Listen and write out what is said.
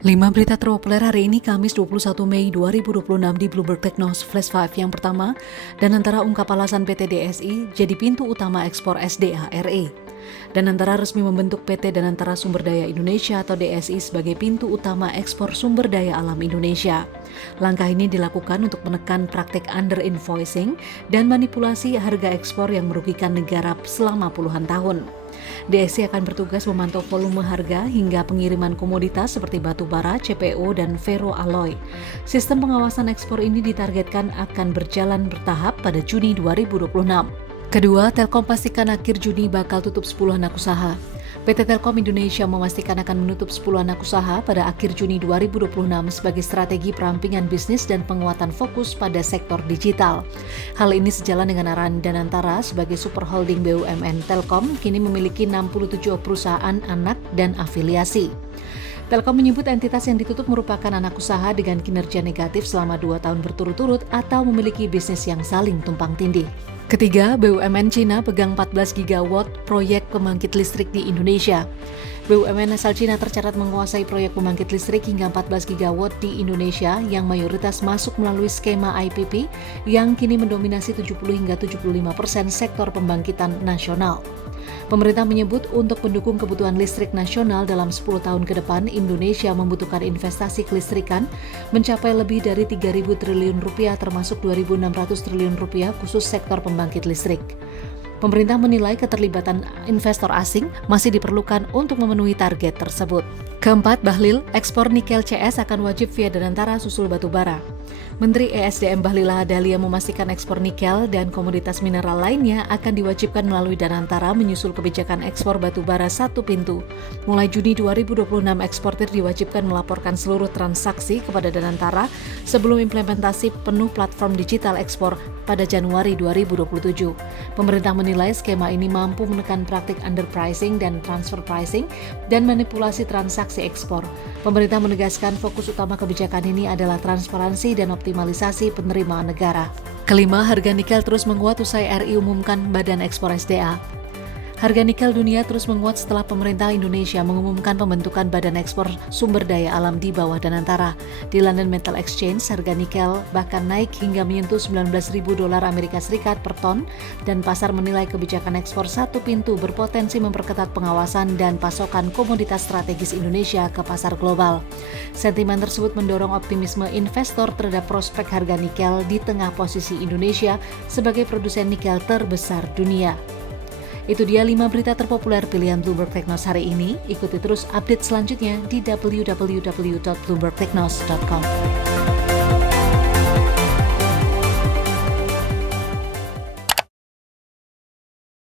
5 berita terpopuler hari ini Kamis 21 Mei 2026 di Bloomberg Technos Flash 5 yang pertama, dan antara ungkap alasan PT DSI jadi pintu utama ekspor SDA RE. Dan antara resmi membentuk PT Danantara Sumber Daya Indonesia atau DSI sebagai pintu utama ekspor sumber daya alam Indonesia. Langkah ini dilakukan untuk menekan praktik under invoicing dan manipulasi harga ekspor yang merugikan negara selama puluhan tahun. DSI akan bertugas memantau volume harga hingga pengiriman komoditas seperti batu bara, CPO, dan ferroalloy. Sistem pengawasan ekspor ini ditargetkan akan berjalan bertahap pada Juni 2026. Kedua, Telkom pastikan akhir Juni bakal tutup 10 anak usaha. PT Telkom Indonesia memastikan akan menutup 10 anak usaha pada akhir Juni 2026 sebagai strategi perampingan bisnis dan penguatan fokus pada sektor digital. Hal ini sejalan dengan arahan Danantara sebagai super holding BUMN Telkom kini memiliki 67 perusahaan anak dan afiliasi. Telkom menyebut entitas yang ditutup merupakan anak usaha dengan kinerja negatif selama 2 tahun berturut-turut atau memiliki bisnis yang saling tumpang tindih. Ketiga, BUMN Cina pegang 14 gigawatt proyek pembangkit listrik di Indonesia. BUMN asal Cina tercatat menguasai proyek pembangkit listrik hingga 14 gigawatt di Indonesia yang mayoritas masuk melalui skema IPP yang kini mendominasi 70 hingga 75% sektor pembangkitan nasional. Pemerintah menyebut untuk mendukung kebutuhan listrik nasional dalam 10 tahun ke depan, Indonesia membutuhkan investasi kelistrikan mencapai lebih dari 3.000 triliun rupiah termasuk 2.600 triliun rupiah khusus sektor pembangkit listrik. Pemerintah menilai keterlibatan investor asing masih diperlukan untuk memenuhi target tersebut. Keempat, Bahlil, ekspor nikel CS akan wajib via Danantara susul batubara. Menteri ESDM Bahlil Lahadalia memastikan ekspor nikel dan komoditas mineral lainnya akan diwajibkan melalui Danantara menyusul kebijakan ekspor batubara satu pintu. Mulai Juni 2026, eksportir diwajibkan melaporkan seluruh transaksi kepada Danantara sebelum implementasi penuh platform digital ekspor pada Januari 2027. Pemerintah menilai skema ini mampu menekan praktik underpricing dan transfer pricing dan manipulasi transaksi ekspor. Pemerintah menegaskan fokus utama kebijakan ini adalah transparansi dan optimalisasi penerimaan negara. Kelima, harga nikel terus menguat usai RI umumkan Badan Ekspor SDA. Harga nikel dunia terus menguat setelah pemerintah Indonesia mengumumkan pembentukan Badan Ekspor Sumber Daya Alam di bawah Danantara. Di London Metal Exchange, harga nikel bahkan naik hingga menyentuh $19.000 Amerika Serikat per ton, dan pasar menilai kebijakan ekspor satu pintu berpotensi memperketat pengawasan dan pasokan komoditas strategis Indonesia ke pasar global. Sentimen tersebut mendorong optimisme investor terhadap prospek harga nikel di tengah posisi Indonesia sebagai produsen nikel terbesar dunia. Itu dia 5 berita terpopuler pilihan Bloomberg Technos hari ini. Ikuti terus update selanjutnya di www.bloombergtechnos.com.